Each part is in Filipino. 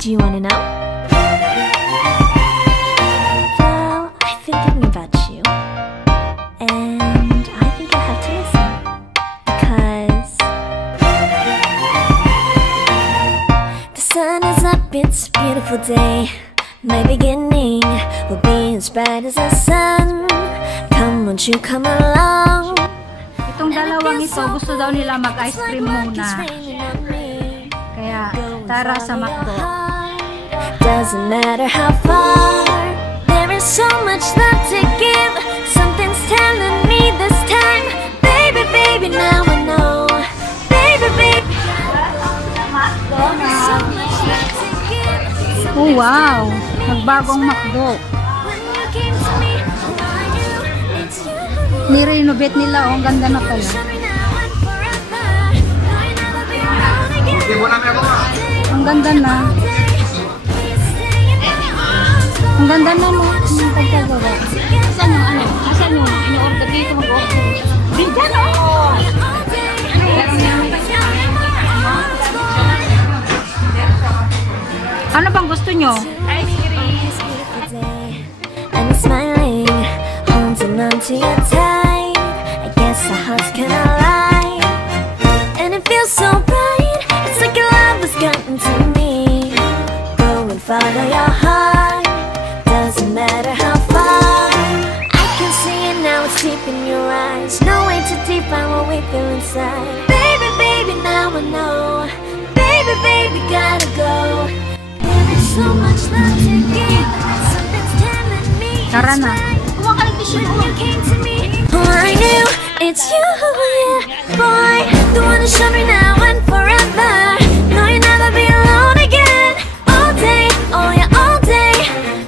Do you wanna know? Well, I've been thinking about you, and I think I'll have to listen, because the sun is up, it's a beautiful day. My beginning will be as bright as the sun. Come, won't you come along? Itong dalawang ito, gusto daw nila mag-ice cream muna. Kaya, tara sa McDo. Doesn't matter how far, there is so much love to give. Something's telling me this time, baby, baby, now I know. Baby, baby, there's so much love to give. Oh, wow! Nagbagong McDo. Nirenovate nila, oh, ang ganda na pala. Ang ganda na. Ang ganda na mo. Ang pagkagawa. Asan yung ano? Asan yung in-order dito mag-order? Bigyan ako! Ano bang gusto nyo? Ice cream. And it's smiling, holding on to your tight. I guess our hearts can align, and it feels so bright. It's like your love has gotten to me. Go and follow your heart. Doesn't matter how far. I can see it now, it's deep in your eyes. No way to define what we feel inside. Baby, baby, now I know. Baby, baby, gotta go. There is so much love to give. Something's telling me. Tara na. You came to me. Oh, I knew it's you, yeah, boy. The one to show me now and forever. No, you'll never be alone again. All day, oh yeah, all day.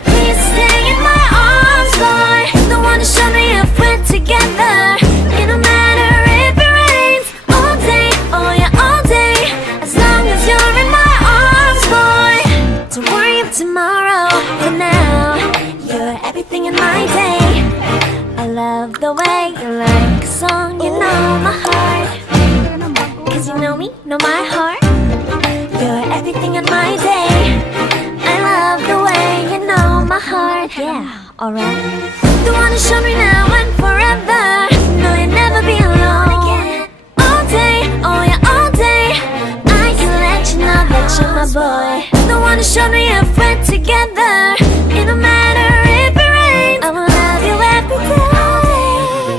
Please stay in my arms, boy. The one to show me if we're together. It don't matter if it rains. All day, oh yeah, all day. As long as you're in my arms, boy. Don't worry of tomorrow. For now, you're everything in my day. I love the way you like a song, you know my heart. Cause you know me, know my heart. You're everything in my day. I love the way you know my heart. Yeah, alright. The one to show me now and forever. No, you'll never be alone again. All day, oh yeah, all day. I can let you know that you're my boy. The one to show me if we're together. It don't matter if it rains. I will love you every day.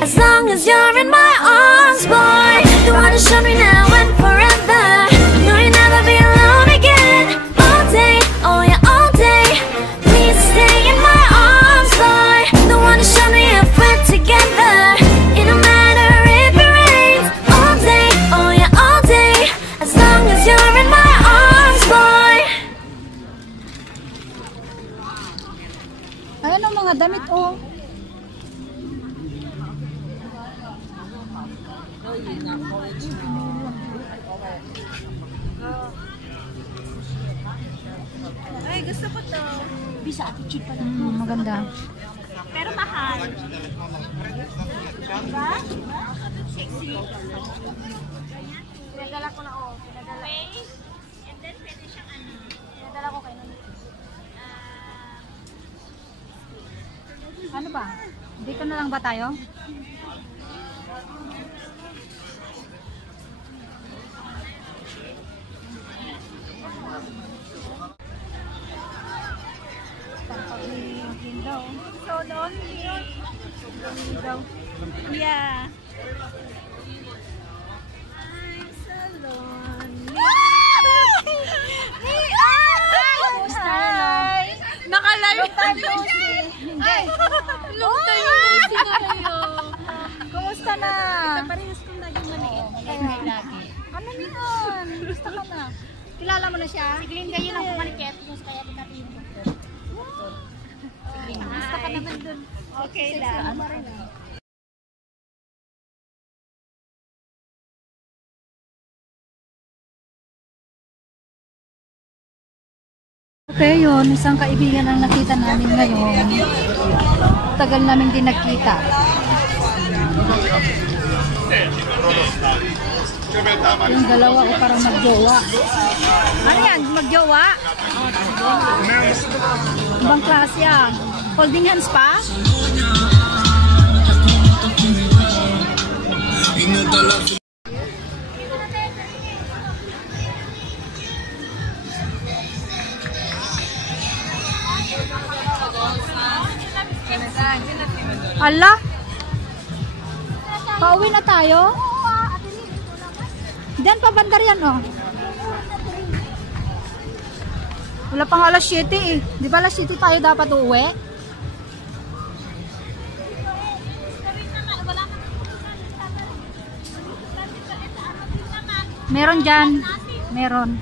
As long as you're in my arms, boy. The one to show me now and forever. No, you'll never be alone again. All day, oh yeah, all day. Please stay in my arms, boy. The one to show me if we're together. It don't matter if it rains. All day, oh yeah, all day. As long as you're in my arms, boy. Ayan ang mga damit, oh. Ay, gusto ko to. Bisa attitude pala. Maganda. Pero mahal. Diba? Sexy. Pinadala ko na, oh. Pinadala. And then, pwede siyang ano. Pinadala ko kayo. Ano ba? Dito na lang ba tayo? So lonely. Yeah. I'm so lonely. Hi! Nakalive time no see. Hindi. Long time no see na kayo. Kumusta na? Parehas kong laging maliit. Lagi. Ano niyan? Gusto ka na? Kilala mo na siya? Si Glinda yun ang pumanikit. Yung kaya pagkatiin ko. Gusto ka naman dun. Okay lang. Okay, yun. Isang kaibigan ang nakita namin ngayon. Tagal namin din nagkita. Yung dalawa ko parang magjowa. Ano yan? Magjowa? Ibang klase yan. Holding hands pa? Ala? Pauwi na tayo? Diyan pa bandar yan, oh. Wala pang alas 7 eh. Di ba alas 7 tayo dapat uuwi? Meron dyan. Meron.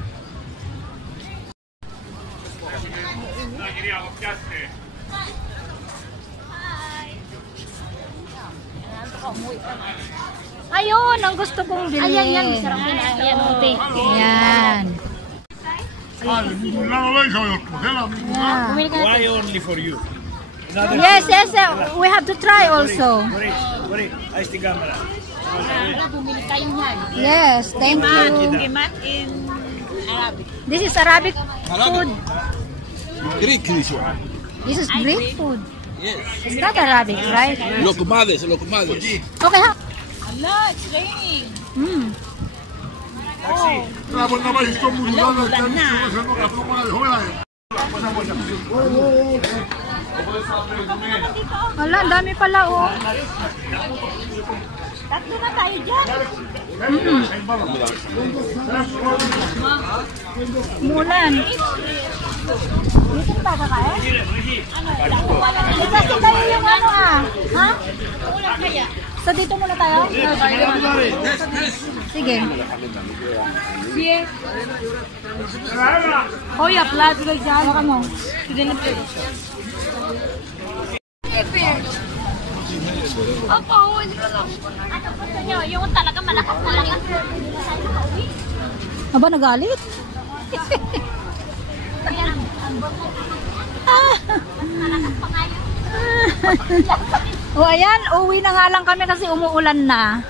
Ayun, ang gusto kong bilhin. Ayan, yan. Sarap yun. Ayan, ute. Yan. Bumili ka na. Why only for you? Yes, yes, we have to try also. Buri, ayos di camera. Bumili tayo yan. Yes, thank you. Gimat in Arabic. This is Arabic food. Greek this one. This is Greek food. Yes. It's not Arabic, right? Lokumades. Okay, ha? Allah, it's raining. Wala, ang dami pala, oh. Tatlo na tayo dyan. Mulan. Dito ba kakain? Dito tayo yung ano, ah. Ha? Ulam kaya. So, dito muna tayo? Sige. Oh, yeah, flat. Baka mo. Opo, hindi ko lang. Ano gusto nyo? Yung talaga malakas na lang. Hindi na tayo makauwi. Aba, nagalit? Malakas pa nga yun. O, ayan. Uwi na nga lang kami kasi umuulan na.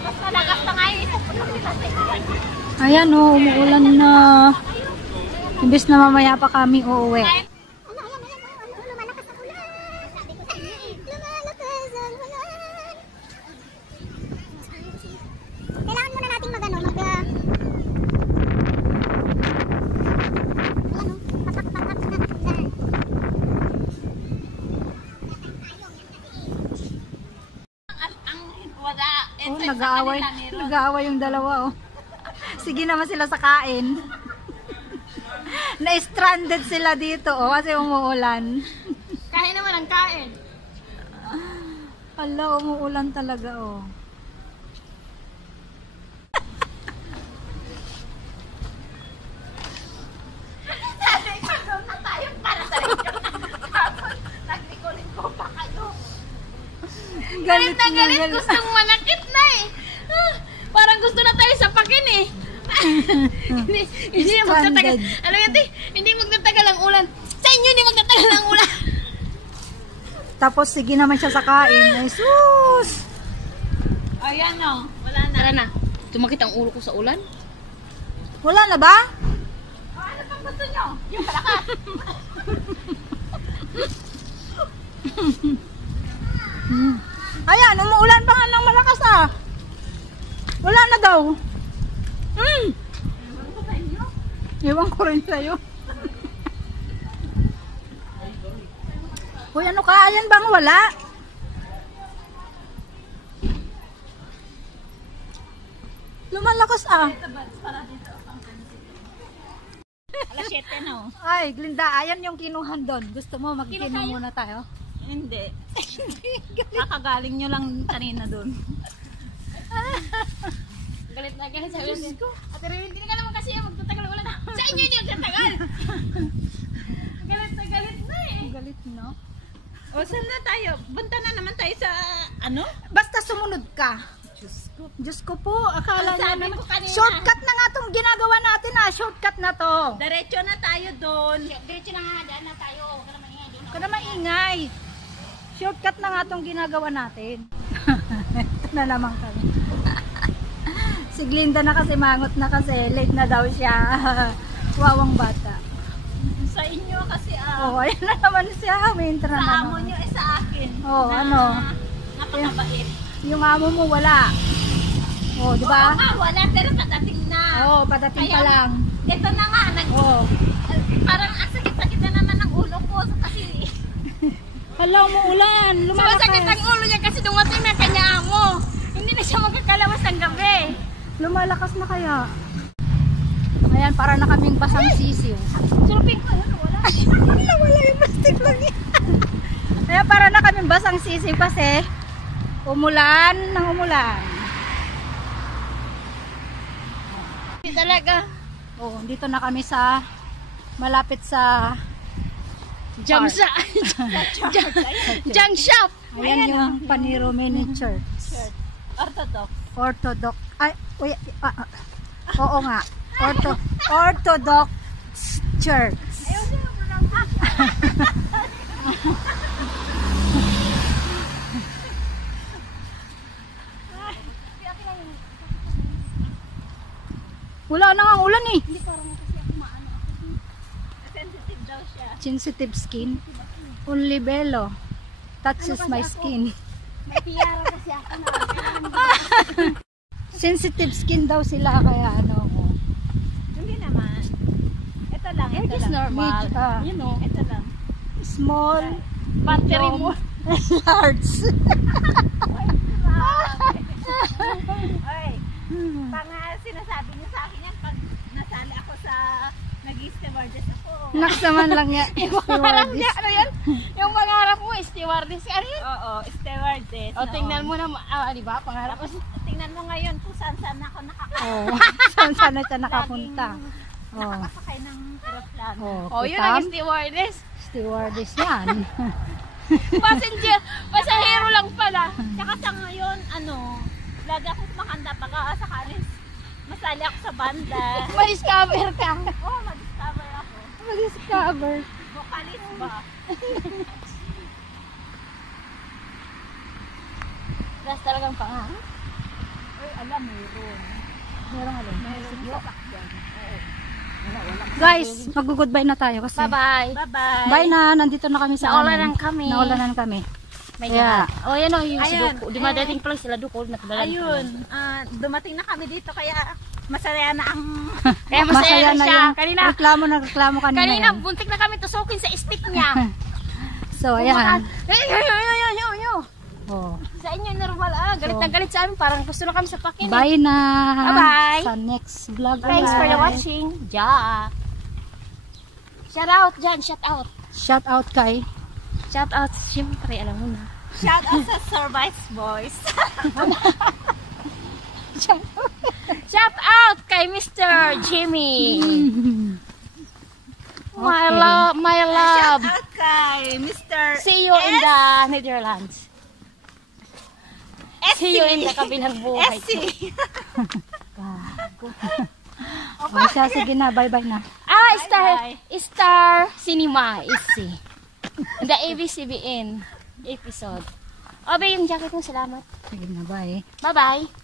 Mas malakas pa nga yun. Ayan, oh, umuulan na. Imbis na mamaya pa kami uuwi. Lumalakas ang ulan. Sabi ko sa inyo eh. Lumalakas ang ulan. Kailangan muna nating mag-ano, Oh, nag-aaway yung dalawa, oh. Sige naman sila sa kain. Na-stranded sila dito, oh, kasi umuulan. Kain naman ang kain. Hala, umuulan talaga, oh. Sabi ko, doon na tayo para sa rin. Tapos, nagliko-liko pa kayo. Galit na galit, gustong manakit na eh. Parang gusto na tayo sapakin eh. Hindi magtatagal. Alam mo hindi magtatagal ang ulan. Sa inyo hindi magtatagal ang ulan. Tapos sige naman siya sa kain. Ay, sus! Ayan o. Wala na. Tara na. Tumakit ang ulo ko sa ulan. Wala na ba? Ano pang gusto nyo? Yung malakas. Ayan, umuulan pa nga ng malakas, ah. Wala na daw. Ewan ko rin sa'yo. Uy, ano ka? Ayan bang wala? Lumalakas, ah. Alas 7 na o. Ay, Glinda, ayan yung kinuhan doon. Gusto mo magkino muna tayo? Hindi. Kakagaling nyo lang kanina doon. Galit na galit. Sabi ko, Ate Remy, hindi ka naman kasi magtatagal ulan. Sa inyo hindi magtatagal. Galit na eh. Galit, no? O, saan na tayo? Punta na naman tayo sa, ano? Basta sumunod ka. Diyos ko po, akala Sabi namin. ko kanina. Shortcut na nga itong ginagawa natin, ah. Shortcut na to. Diretso na tayo doon. Diretso na nga, daan na tayo. Huwag ka na maingay. Huwag ka na maingay. Shortcut na nga itong ginagawa natin. Ito na naman kami. Si Glinda na kasi mangot na kasi. Late na daw siya. Wawang bata. Sa inyo kasi Oh, ayan na naman siya. May intro sa na amo naman. nyo ay sa akin. Oh, na ano? Napakabait. Yung amo mo wala. Oh, di ba? Oo, wala pero patating na. Oh, patating pa Kaya, lang. Ito na nga, Oh. parang ang sakit-sakit na naman ng ulo ko kasi Hala, umuulan. sumasakit ang Lumalakas. ulo niya kasi dumating na kanya amo. Hindi na siya magkakalawas ng gabi. Lumalakas na kaya. Ayan, para na kaming basang sisiw. Sulupin ko, ano, wala. Wala yung plastic lang yan. Ayan, para na kaming basang sisiw kasi umulan ng umulan. Hindi talaga. Oh, dito na kami sa malapit sa Junk park. shop. Junk shop. Ayan yung Paniro Mini Church. Orthodox. Orthodox. Ay, uy, oo nga. Orthodox Church. Wala na nga ulan eh. Hindi parang kasi ako maano ako. Sensitive daw siya. Sensitive skin. Only Bello touches my skin. May tiara kasi ako na. Sensitive skin daw sila kaya ano ko. Hindi naman. Ito lang, ito Just lang. normal. You know, ito lang. Small, Battery medium, mo. large. Oy, pang sinasabi niyo sa akin yan pag nasali ako sa nag-stewardess ako. Naksaman lang yan. Pangarap niya, ano yan? Yung pangarap mo, stewardess. Ano yan? Oo, stewardess. O, tingnan mo na, di ba? Pangarap mo. Tingnan mo ngayon kung saan ako Oh, saan sana siya nakapunta. Oh. nakakasakay ng aeroplano. Oh, yun kita? ang stewardess. Stewardess yan. Passenger, pasahero lang pala. Tsaka sa ngayon, lagi akong kumakanta baka sakalis masali ako sa banda. Ma-discover ka. Oo, ma-discover ako. Ma-discover. Vocalist ba? Plus talagang panga. Uy, alam, mayroon. Meron alin. Mayroon sasakyan. Oo. Guys, mag-goodbye na tayo kasi. Bye-bye. Bye-bye. Bye na, nandito na kami sa Naulanan kami. Naulanan kami. May Kaya, oh, yan o, yung si Ayun. Duko. Dumadating pala sila Duko. Ayun, dumating na kami dito kaya masaya na ang... Kaya masaya, na siya. yung Kanina, reklamo kanina. kanina yan. buntik na kami tusukin sa stick niya. So, ayan. Yo. Oh. Sa inyo normal galit na galit sa amin. Parang gusto na kami sa pakin. Bye na. Bye-bye. Sa next vlog. Thanks for the ulit. watching. Ja. Shout out Jan, shout out. Shout out kay. Shout out, siyempre alam mo na. Shout out sa Service Boys. Shout out kay Mr. Jimmy. My Okay. love, my love. Shout out kay Mr. See you in the Netherlands. See you in the kabilang buhay. Oh, siya, sige na. Bye-bye na. Star Cinema is the ABCBN episode. Obe, yung jacket mo, salamat. Sige na, bye. Bye-bye.